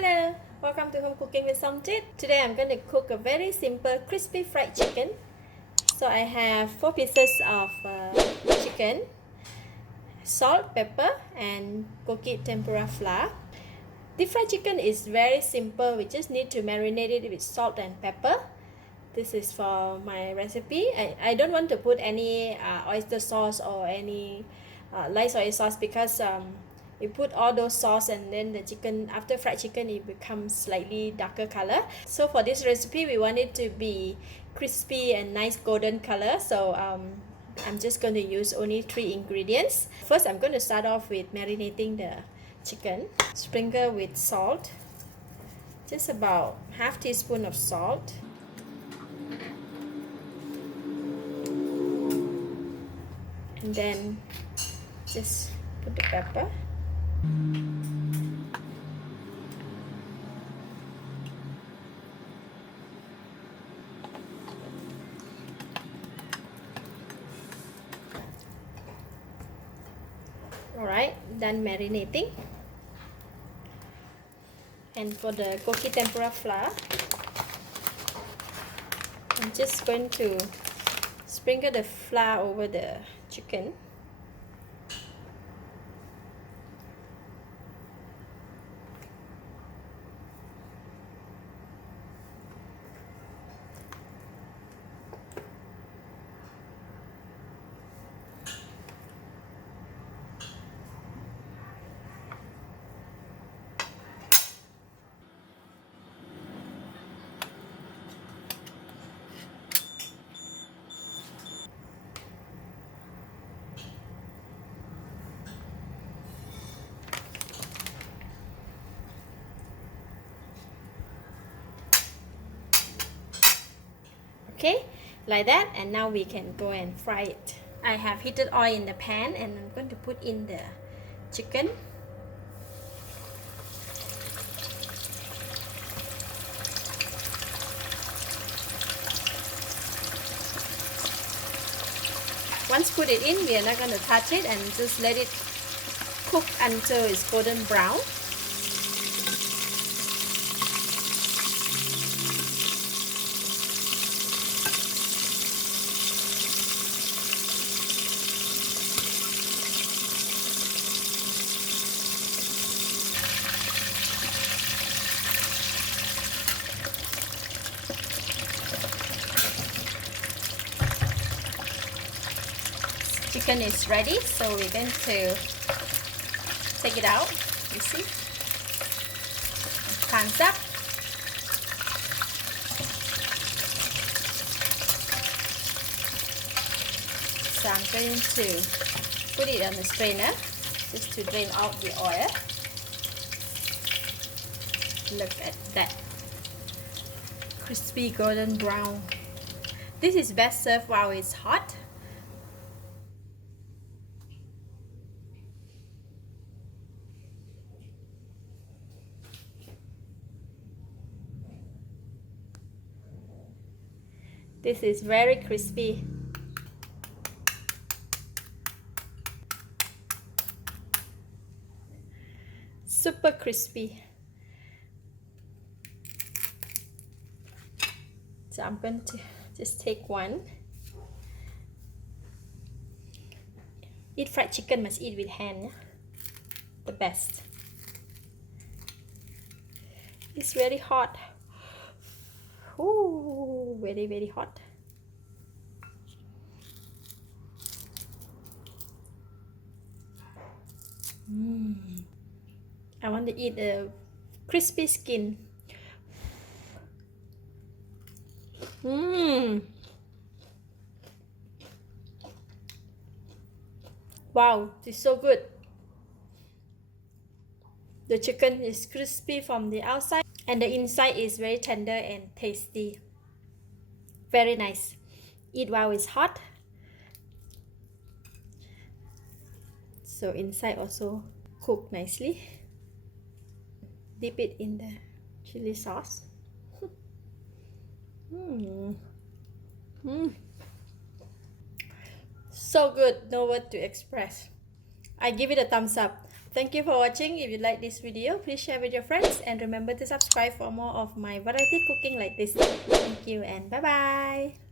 Hello, welcome to Home Cooking with Somjit. Today I'm going to cook a very simple crispy fried chicken. So I have 4 pieces of chicken, salt, pepper and koki tempura flour. Deep fried chicken is very simple. We just need to marinate it with salt and pepper. This is for my recipe. I don't want to put any oyster sauce or any light soy sauce because you put all those sauce and then the chicken, after fried chicken, it becomes slightly darker color. So for this recipe we want it to be crispy and nice golden color. So I'm just going to use only 3 ingredients. First I'm going to start off with marinating the chicken. Sprinkle with salt, just about half teaspoon of salt. And then just put the pepper. Alright, done marinating. And for the koki tempura flour, I'm just going to sprinkle the flour over the chicken. Okay, like that, and now we can go and fry it. I have heated oil in the pan and I'm going to put in the chicken. Once put it in, we are not going to touch it and just let it cook until it's golden brown. Chicken is ready, so we're going to take it out. You see, thumbs up. So I'm going to put it on the strainer just to drain out the oil. Look at that, crispy golden brown. This is best served while it's hot. This is very crispy. Super crispy. So I'm going to just take one. Eat fried chicken must eat with hand, yeah? The best. It's very hot. Ooh, very, very hot. I want to eat a crispy skin. Wow, it's so good. The chicken is crispy from the outside and the inside is very tender and tasty. Very nice. Eat while it's hot. So inside also cooked nicely. Dip it in the chili sauce. So good, no word to express. I give it a thumbs up. Thank you for watching. If you like this video, please share with your friends and remember to subscribe for more of my variety cooking like this. Thank you and bye bye.